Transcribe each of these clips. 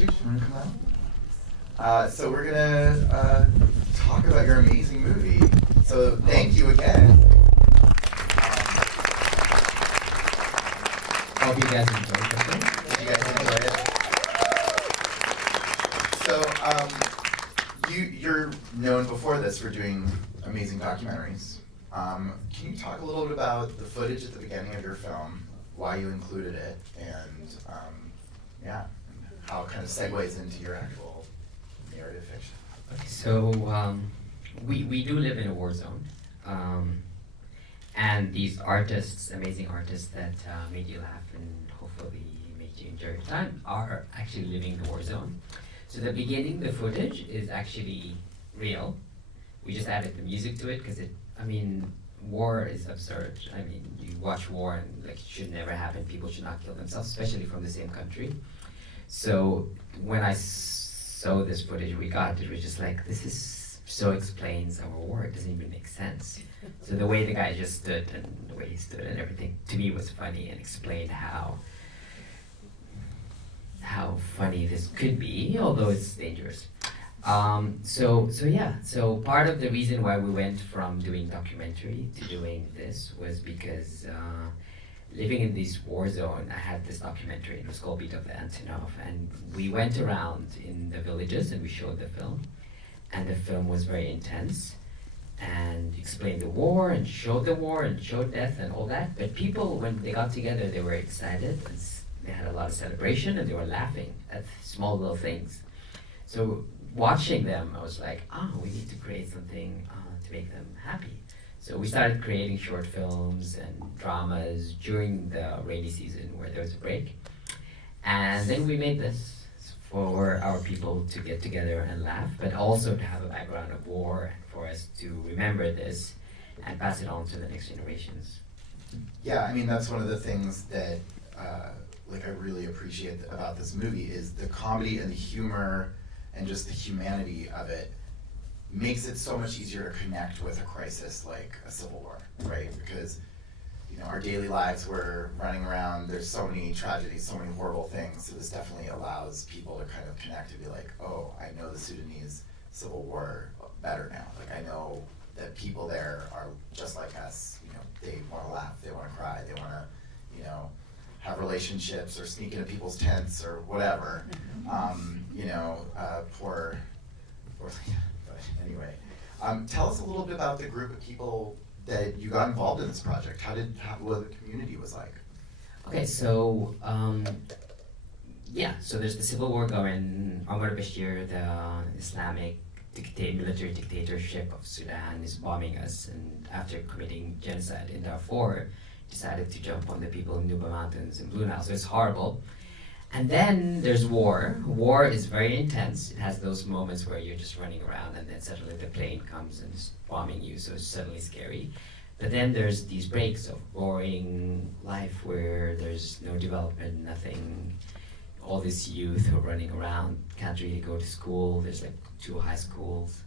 Ashish, you want to come out? So we're gonna talk about your amazing movie. So thank you again. Hope you guys enjoyed the film. Did you guys enjoy it? So you're known before this for doing amazing documentaries. Can you talk a little bit about the footage at the beginning of your film, why you included it, and how it kind of segues into your actual narrative fiction? Okay, so we do live in a war zone, and these artists, amazing artists that made you laugh and hopefully made you enjoy your time, are actually living the war zone. So the beginning, the footage is actually real. We just added the music to it because war is absurd. I mean, you watch war and like it should never happen. People should not kill themselves, especially from the same country. So when I saw this footage we got, it was just like, this is so explains our war. It doesn't even make sense. So the way the guy just stood and the way he stood and everything to me was funny and explained how funny this could be, although it's dangerous. So part of the reason why we went from doing documentary to doing this was because living in this war zone, I had this documentary, it was called Beat of the Antonov, and we went around in the villages and we showed the film, and the film was very intense and explained the war and showed death and all that, but people, when they got together, they were excited, and they had a lot of celebration and they were laughing at small little things. So watching them, I was like, we need to create something to make them happy. So we started creating short films and dramas during the rainy season where there was a break. And then we made this for our people to get together and laugh, but also to have a background of war and for us to remember this and pass it on to the next generations. Yeah, I mean, that's one of the things that I really appreciate about this movie is the comedy and the humor and just the humanity of it makes it so much easier to connect with a crisis like a civil war, right? Because our daily lives, we're running around, there's so many tragedies, so many horrible things, so this definitely allows people to kind of connect and be like, oh, I know the Sudanese civil war better now. Like, I know that people there are just like us, they want to laugh, they want to cry, they want to, have relationships or sneak into people's tents or whatever. Poor but anyway. Tell us a little bit about the group of people that you got involved in this project. What the community was like? Okay, so so there's the civil war going. Omar Bashir, the Islamic military dictatorship of Sudan, is bombing us, and after committing genocide in Darfur, decided to jump on the people in Nuba Mountains in Blue Nile. So it's horrible. And then there's war. War is very intense. It has those moments where you're just running around and then suddenly the plane comes and is bombing you, so it's suddenly scary. But then there's these breaks of boring life where there's no development, nothing. All this youth who are running around, can't really go to school. There's like 2 high schools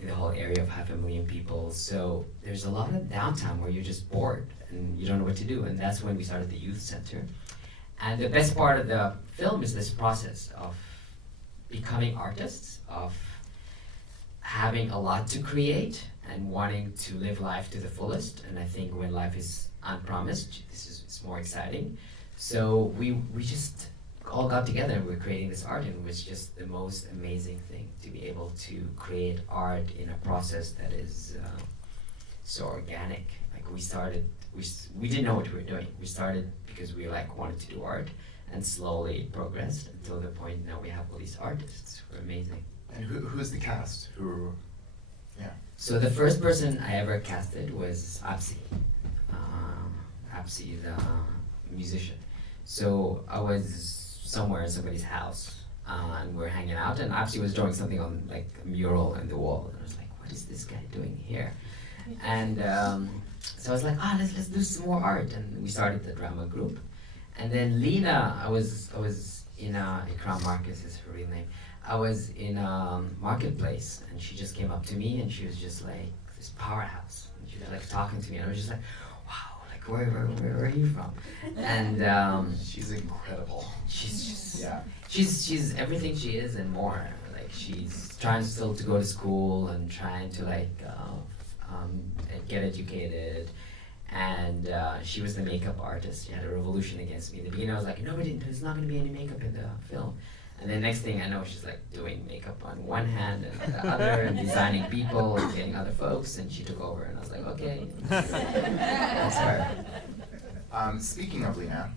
in the whole area of 500,000 people. So there's a lot of downtime where you're just bored and you don't know what to do. And that's when we started the youth center. And the best part of the film is this process of becoming artists, of having a lot to create and wanting to live life to the fullest. And I think when life is unpromised, it's more exciting. So we just all got together and we're creating this art, and it was just the most amazing thing to be able to create art in a process that is so organic. Like we didn't know what we were doing. We started because we wanted to do art, and slowly it progressed until the point now we have all these artists who are amazing. And who's the cast? So the first person I ever casted was Apsi. Apsi, the musician. So I was somewhere in somebody's house, and we're hanging out, and Apsi was drawing something on like a mural on the wall, and I was like, what is this guy doing here? And so I was like, let's do some more art, and we started the drama group. And then Lena, I was in Ikram Marcus is her real name. I was in a marketplace, and she just came up to me, and she was just like this powerhouse, and she was like talking to me, and I was just like, wow, like like, where are you from? And she's incredible. she's just, Yeah. she's everything she is and more. Like she's trying still to go to school and trying to get educated. And she was the makeup artist. She had a revolution against me. In the beginning, I was like, there's not going to be any makeup in the film. And then next thing I know, she's like doing makeup on one hand and the other, and designing people and getting other folks. And she took over, and I was like, okay, that's her. Speaking of Lena,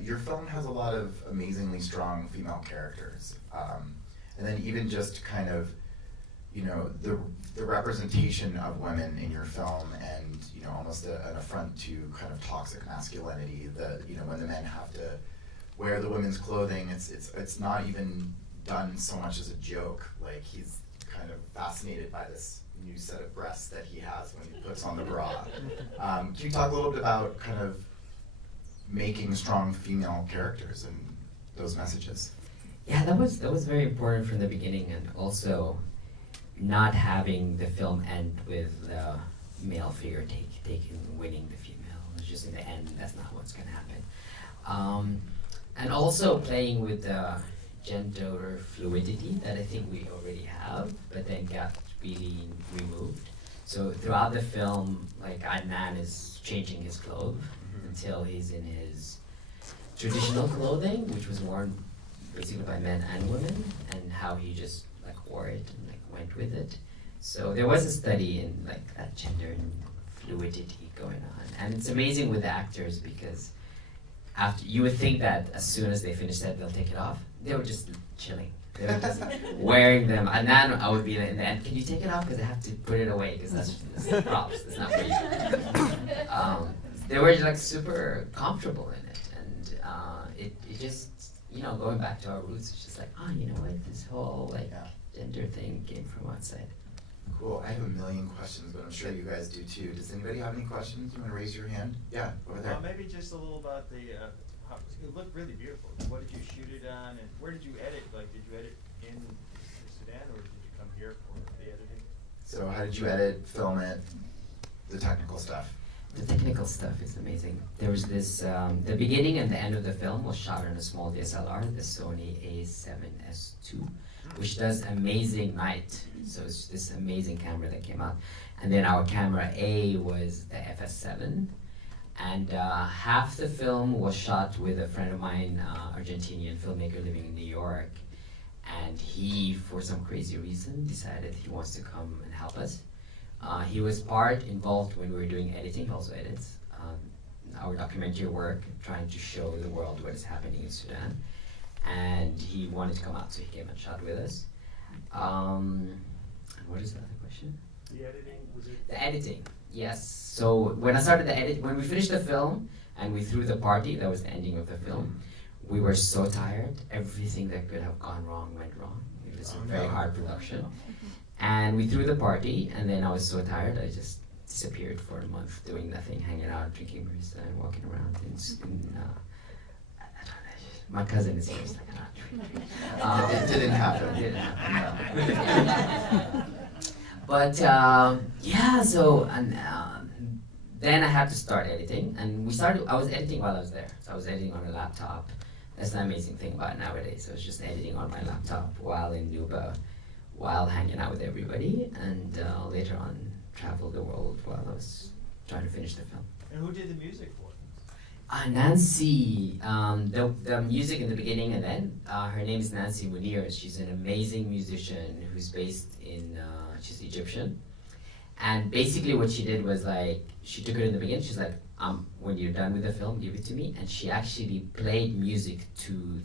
your film has a lot of amazingly strong female characters, and then even just kind of, the representation of women in your film, and almost an affront to kind of toxic masculinity. When the men have to wear the women's clothing, it's not even done so much as a joke. Like he's kind of fascinated by this new set of breasts that he has when he puts on the bra. Can you talk a little bit about kind of making strong female characters and those messages? Yeah, that was very important from the beginning, and also not having the film end with the male figure winning the female. It's just in the end, that's not what's going to happen. And also playing with the gender fluidity that I think we already have, but then got really removed. So throughout the film, like Adnan is changing his clothes until he's in his traditional clothing, which was worn basically by men and women, and how he just wore it and went with it. So there was a study in that gender fluidity going on, and it's amazing with the actors because after you would think that as soon as they finish that they'll take it off. They were just chilling. They were just wearing them, and then I would be in the end, can you take it off because I have to put it away because that's props. That's not for you. They were super comfortable in it, and it just going back to our roots, it's just you know what, this whole gender thing came from outside. Cool. I have a million questions, but I'm sure you guys do too. Does anybody have any questions? You want to raise your hand? Yeah, over there. Maybe just a little about the. It looked really beautiful. What did you shoot it on, and where did you edit? Did you edit in Sudan, or did you come here for the editing? So, how did you edit, film it, the technical stuff? The technical stuff is amazing. There was this, the beginning and the end of the film was shot on a small DSLR, the Sony A7S II, which does amazing night. So it's this amazing camera that came out. And then our camera A was the FS7. And half the film was shot with a friend of mine, Argentinian filmmaker living in New York. And he, for some crazy reason, decided he wants to come and help us. He was involved when we were doing editing. He also edits our documentary work, trying to show the world what is happening in Sudan. And he wanted to come out, so he came and shot with us. What is the other question? The editing, was it? The editing, yes. So when I started when we finished the film and we threw the party, that was the ending of the film, we were so tired. Everything that could have gone wrong went wrong. It was a very hard production. And we threw the party, and then I was so tired, I just disappeared for a month, doing nothing, hanging out, drinking barista, and walking around. I don't know, my cousin is here. He's It didn't happen. It didn't happen. But so then I had to start editing, and I was editing while I was there. So I was editing on a laptop. That's the amazing thing about nowadays. I was just editing on my laptop while in Nuba, while hanging out with everybody, and later on traveled the world while I was trying to finish the film. And who did the music for it? Nancy, the music in the beginning and then, her name is Nancy Munir. She's an amazing musician who's based in, she's Egyptian. And basically what she did was she took it in the beginning, she's like, when you're done with the film, give it to me. And she actually played music to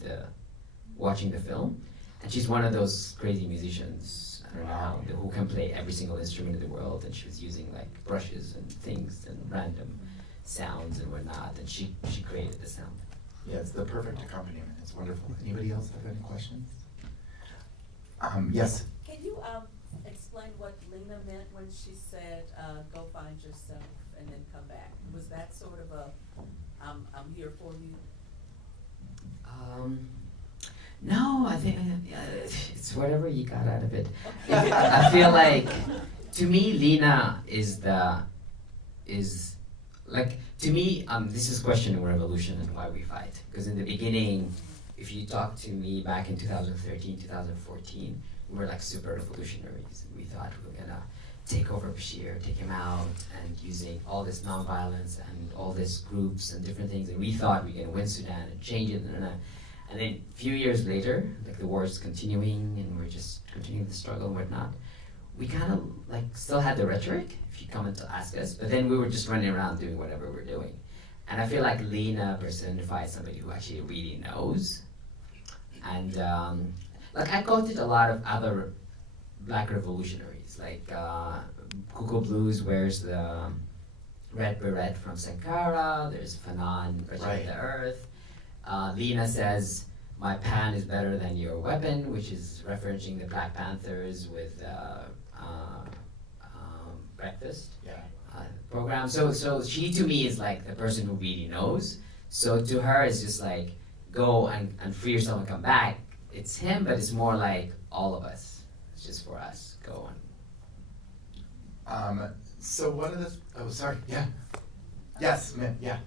watching the film. And she's one of those crazy musicians, I don't know how, who can play every single instrument in the world. And she was using brushes and things and random sounds and whatnot, and she created the sound. Yeah, it's the perfect accompaniment. It's wonderful. Anybody else have any questions? Yes. Can you explain what Lena meant when she said, "Go find yourself and then come back"? Was that sort of I'm here for you? No, I think it's whatever you got out of it. I feel like, to me, Lena is like to me, this is questioning revolution and why we fight. Because in the beginning, if you talk to me back in 2013, 2014, we were like super revolutionaries. We thought we were gonna take over Bashir, take him out, and using all this nonviolence and all these groups and different things, and we thought we were gonna win Sudan and change it. And then a few years later, like the war is continuing and we're just continuing the struggle and whatnot, we kind of like still had the rhetoric, if you come in to ask us, but then we were just running around doing whatever we're doing. And I feel like Lena personifies somebody who actually really knows. And like I quoted a lot of other black revolutionaries, like Kuko Blues wears the red beret from Sankara, there's Fanon, President of the Earth. Lena says, my pan is better than your weapon, which is referencing the Black Panthers with breakfast program. So she to me is like the person who really knows. So to her it's just like, go and free yourself and come back. It's him, but it's more like all of us. It's just for us. Go on. So one of the, oh, sorry, yeah. Yes, ma'am, yeah.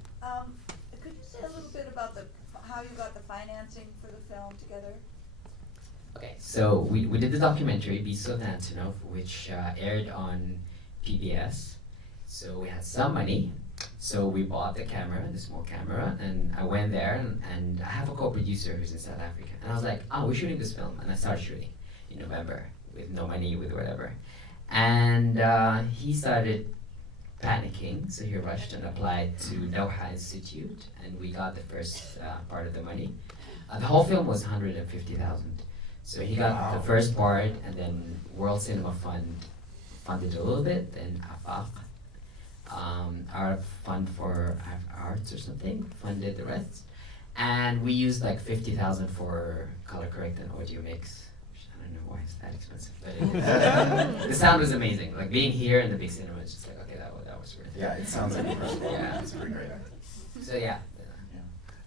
Could you say a little bit about how you got the financing for the film together? Okay, so we did the documentary, Beasts of Antonov, which aired on PBS. So we had some money. So we bought the camera, the small camera, and I went there, and I have a co-producer who's in South Africa. And I was like, oh, we're shooting this film. And I started shooting in November with no money, with whatever. And he started panicking, so he rushed and applied to Doha Institute, and we got the first part of the money. The whole film was 150,000. So he got the first part, and then World Cinema Fund funded a little bit, then AFAF, our fund for arts or something, funded the rest. And we used like 50,000 for color correct and audio mix. I don't know why it's that expensive, but it is. The sound was amazing. Like being here in the big cinema, it's just like, okay, that was worth it. Yeah, it sounds like incredible. Yeah. It's pretty great. So yeah.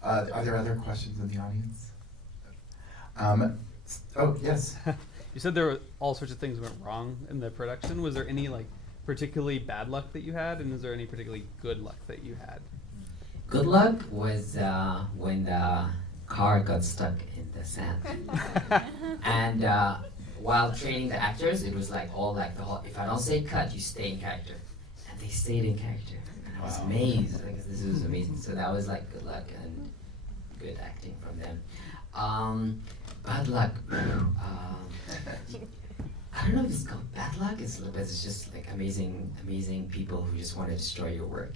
Are there other questions in the audience? Oh, yes. You said there were all sorts of things went wrong in the production. Was there any like particularly bad luck that you had, and is there any particularly good luck that you had? Good luck was when the car got stuck in the sand. And while training the actors, it was like all like the whole, if I don't say cut, you stay in character. And they stayed in character. And I was amazed, like this was amazing. So that was like good luck and good acting from them. Bad luck. I don't know if it's called bad luck, but it's just like amazing people who just want to destroy your work.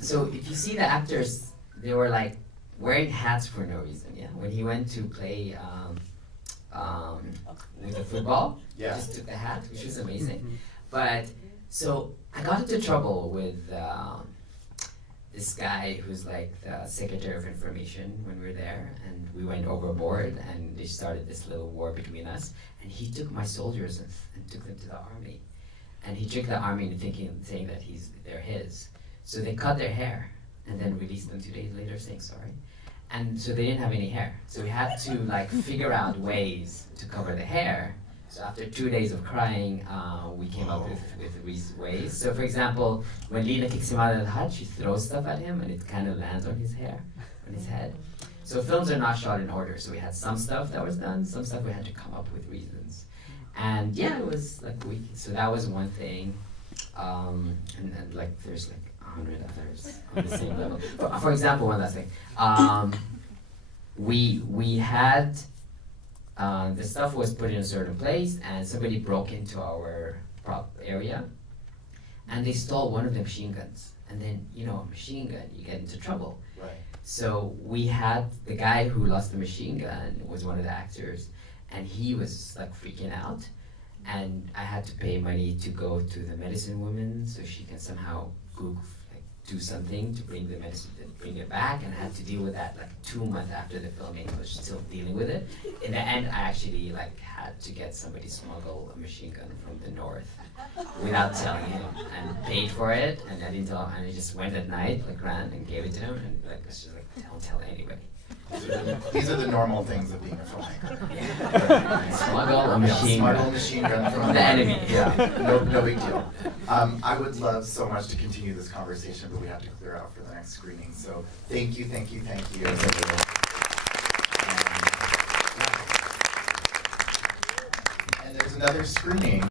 So if you see the actors, they were like wearing hats for no reason. Yeah, when he went to play with the football, he just took the hat, which was amazing. But so I got into trouble with this guy who's like the Secretary of Information when we were there, and we went overboard, and they started this little war between us. And he took my soldiers and took them to the army, and he tricked the army into saying that they're his. So they cut their hair and then released them 2 days later saying sorry. And so they didn't have any hair. So we had to like figure out ways to cover the hair. So after 2 days of crying, we came up with these ways. So for example, when Lena kicks him out of the hut, she throws stuff at him and it kind of lands on his hair, on his head. So films are not shot in order. So we had some stuff that was done, some stuff we had to come up with reasons. And yeah, it was like so that was one thing. And like there's like 100 others on the same level. For example, one last thing. We had the stuff was put in a certain place, and somebody broke into our prop area, and they stole one of the machine guns. And then a machine gun, you get into trouble. Right. So we had the guy who lost the machine gun was one of the actors, and he was like freaking out. And I had to pay money to go to the medicine woman so she can somehow do something to bring the medicine, bring it back, and I had to deal with that like 2 months after the filming. I was still dealing with it. In the end, I actually like had to get somebody smuggle a machine gun from the north without telling him, and paid for it. And I didn't tell him, and I just went at night, like ran and gave it to him, and like I was just like, don't tell anybody. These are the normal things of being a filmmaker. Smuggle a machine Smuggle gun. machine gun from The enemy. Yeah, no big deal. I would love so much to continue this conversation, but we have to clear out for the next screening. So thank you. And there's another screening.